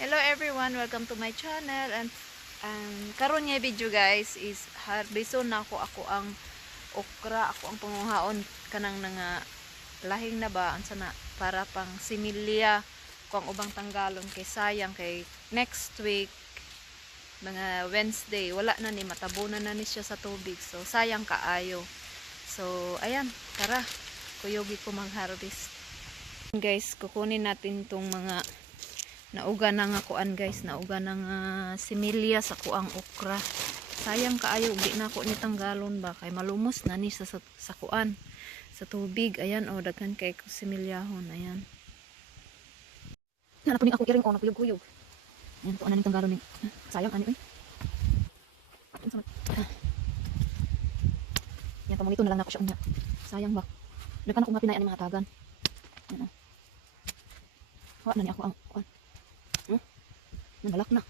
Hello everyone, welcome to my channel. And um, karon nga video guys is harveston na ako. Ako ang okra, ako ang panguhaon. Kanang nga lahing na ba? Unsa na? Para pang similya. Ko ang ubang tanggalon kay sayang kay next week mga Wednesday. Wala na ni matabunan na ni siya sa tubig. So sayang kaayo. So ayan. Tara. Kuyogi ko mag-harvest. Guys kukunin natin tong mga nauga na nga kuan guys. Nauga na nga similya sa kuang okra. Sayang kaayo di na ako ni tanggalon ba? Kay malumos na ni sa, sa, sa kuan. Sa tubig ayan o daghan kay ko similyahon ayan. Na napunin ako iring o nakuyog-kuyog ayan kuan na ni tanggalon ni sayang ani eh yan pamunito na lang na siya unya. Sayang ba? Daghan ako mapinay ani mga tagan. Ayan o Hawa na ni ako ang kuan Nabalak na.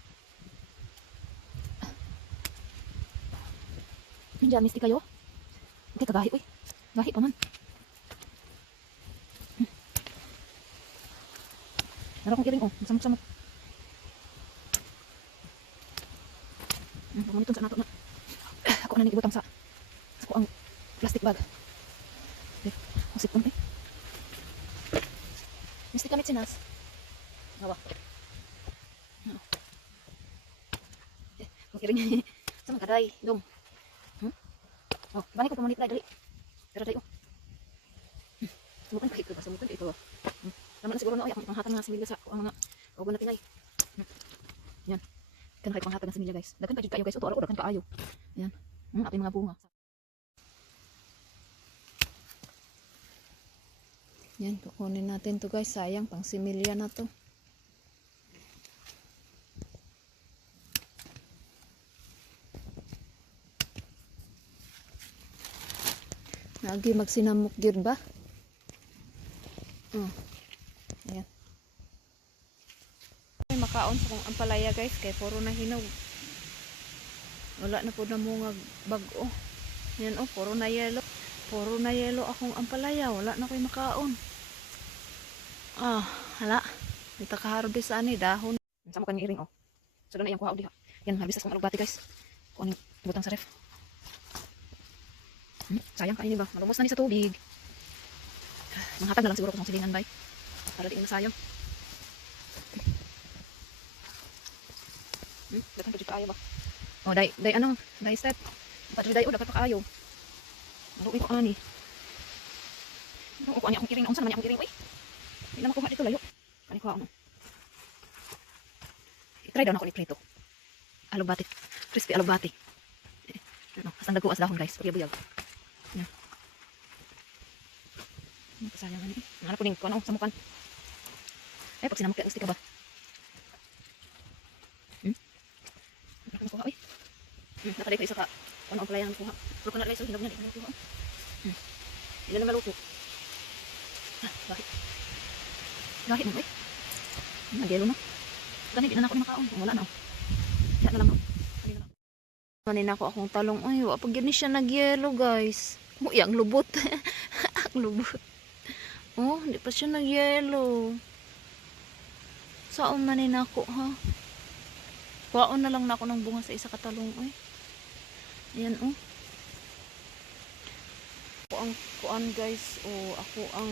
Ninja, misti kayo? Okay, kagahi, uy. Gahi pa man. Hmm. Meron kong iring, oh. Samok-samok. Hmm, pamuniton sa nato na. Ako na ni ibutang sa sa ko ang plastic bag. Okay, musik pun, eh. Misti kamit sinas. Hawa. Makiring sama kaday dong. Hmm? Oh, bani ko pamunit dali. Pero dali oh. Hmm. Sumukan pa ito, sumukan ito. Hmm. Naman na siguro na oy ang hatang nga similya sa ang mga ogon na pinay. Hmm. Yan. Kan kay panghatag ng similya guys. Dagan pa jud kayo guys, uto aro kan kaayo. Yan. Hmm, yung mga bunga. Yan, kukunin natin to guys. Sayang, pang similya na to. Lagi magsinamok gyud ba? Oh. Ayan. Ay, makaon sa kong ampalaya guys kay puro na hinog. Wala na po na mga bag-o. Yan oh, puro na yelo. Puro na yelo akong ampalaya. Wala na ko'y makaon. Ah, hala. Dito ka-harvest sa ani dahon. Sama kan iring oh. Sudah na yang kuha diha. Yan, sa kong alugbati guys. Kuha ni butang sa ref. Hmm, sayang kainin ba? Malumos na ni sa tubig. Manghatag na lang siguro ko sa silingan bay. Para di na sayang. Hmm, dapat pa kaayo ba? Oh, dai, dai ano? Dai step. Dapat dai oh, dapat pa kaayo. Maluwi ko ani. Ano ko ani akong kiring, unsa man akong kiring oy? Hindi na makuha dito layo. Kani ko ano. I-try daw na ko iprito. Alubati. Crispy alubati. Eh, Ano, asang dagko as dahon guys. Pagiyab-yab. Yan. Ano kasayangan ni? Nangarap ko din ko ano, samukan. Eh, pag sinamok kaya gusto ka ba? Hmm? Ano ka makuha, uy? Hmm, nakalay ko isa ka. Ano ang palayan kuha? Pero kung nakalay sa hinog niya, ko kuha. Hmm. Hindi na maluto. Ah, bakit? Bakit mo, uy? Nag-yelo na. Ganit, di na ako makaon. Wala na, oh. Na lang, oh. Kanina ako akong talong. Ay, wa pag yun siya nag-yellow, guys. Uy, ang lubot. ang lubot. Oh, hindi pa siya nag-yellow. Saan manin ako, ha? Kuhaon na lang na ako ng bunga sa isa katalong, ay. Ayan, oh. Ako ang kuan, guys. Oh, ako ang...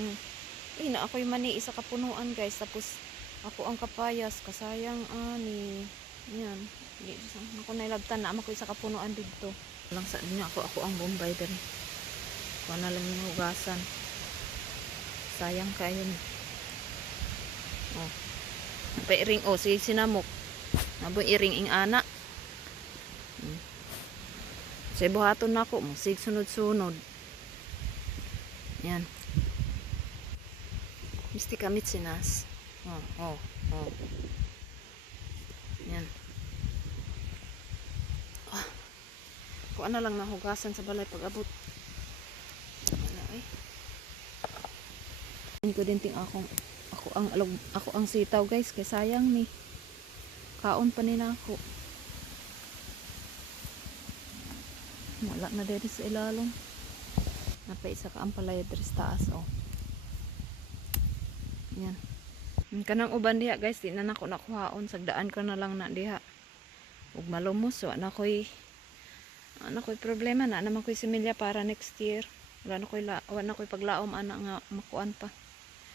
Ay, na ako'y mani isa kapunuan, guys. Tapos, ako ang kapayas. Kasayang, ani. Ayan. Ako nailabtan na ako isa kapunuan dito. Lang sa niya ako ako ang bombay din. Kuha na lang yung hugasan. Sayang kayo. Oh. Pa iring oh si sinamok. Nabo iring ing ana. Hmm. Sa buhaton nako mo sig sunod-sunod. Yan. Misti kamit sinas. Oh, oh, oh. Yan. Kuha na lang nahugasan sa balay pag abot. Wala ay. Hindi ko din ting akong ako ang ako ang sitaw guys kay sayang ni. Kaon pa ni na ako. Wala na dito sa ilalong. Napay isa ka ang palaya diri taas oh. Yan. Kanang uban diha guys, di na nako nakuhaon sagdaan ko na lang na diha. Ug malumos wa na koy ana koy problema na naman koy similya para next year. Wala na koy la, wala na koy paglaom ana nga makuan pa.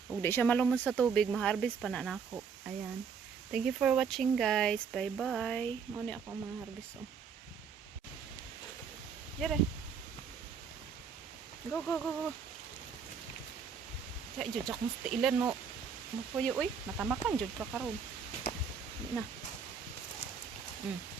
Ug di siya malumos sa tubig, maharbis pa na nako. Ayan. Thank you for watching guys. Bye bye. Mo ako mga harvest oh. Dire. Go go go go. Sa jud jak musti ilan mo. Mapuyo uy, matamakan jud ka karon. Na. Mm.